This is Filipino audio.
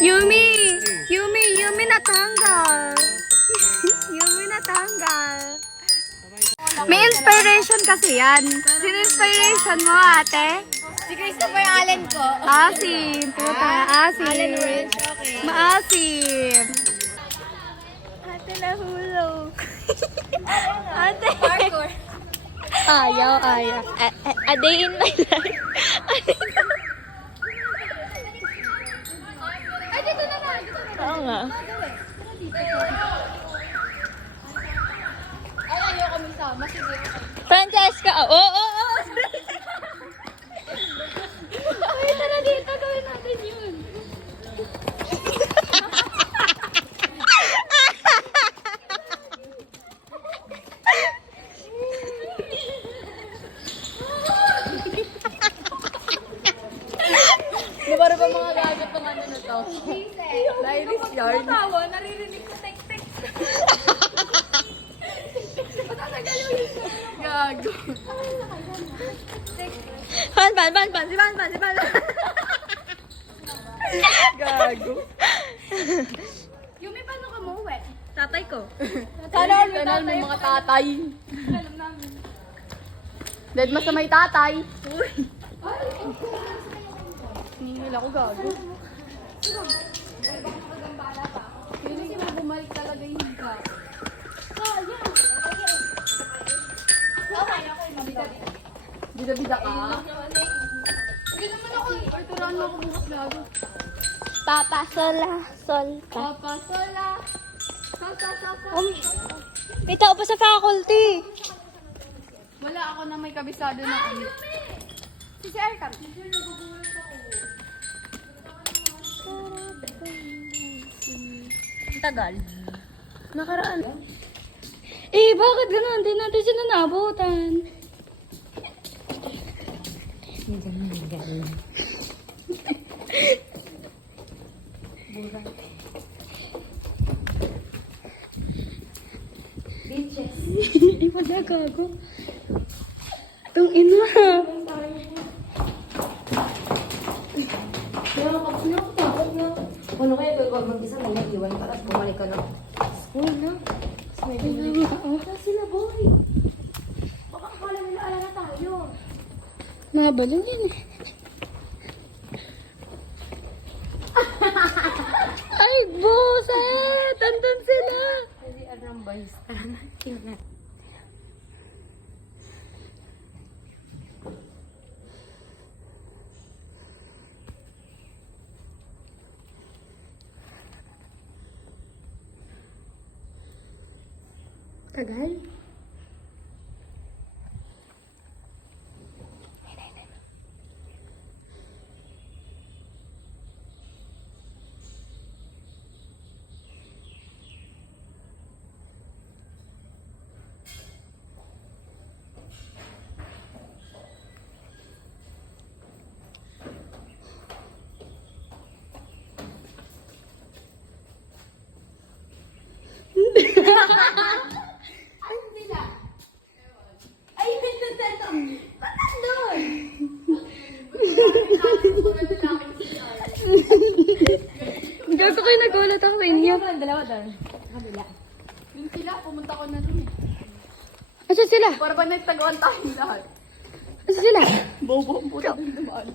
Yumi! Yumi natanggal! Yumi natanggal! May inspiration kasi yan. Sino inspiration mo, ate? Si Christopher Allen po. Asim. Puta, asim. Allen Wrench, okay. Maasim. Ate, nahulog. Ate. Parkour. Ayaw. A day in my life. Ay, dito na. Oo nga. Ay, ayaw kami sama. Sige. Francesca, oo. Ay, tara dito. Gawin natin yun. Nabara ba mga gamit ng ano na to? Lainis yarn. Tawa, naririnig ko tek-tek. Gago. Ban. Si Ban. Gago. Yumi, paano ka umuwi? Tatay ko. Kanal Ng mga tatay. Alam namin. Dead mas sa may tatay. Ningil ako gago. Feeling ko bumalik talaga yung higa. Okay, mabida-bida. Bida-bida ka. Hindi naman ako. Arturan mo ako bukas gago. Papa, sol. Papa, sola. May tao pa sa faculty. Wala ako na may kabisado na ano. Si Sir Cam. Tagal. Nakaraan. Eh, bakit ganun? Hindi natin sila naabutan. Bitches. Wala gago. Itong ina. Ano kaya ikaw mag-isa mo nag-iwan para bumalik ka na? School na. Wala sila, boy. Baka akala nila ala na tayo. Nabalong yan eh. Ay, buset! Andun sila! Hindi alam ba yung tingnan. Tagal? Ay, nandun. Ba't nandun? Gago kayo nagulat ako sa inyo. Dalawa doon. Kabila. Yun sila, pumunta ko na dun eh. Asa sila? Para ba nagtaguan tayong lahat? Asa sila? Bobo ang puta din dumaan.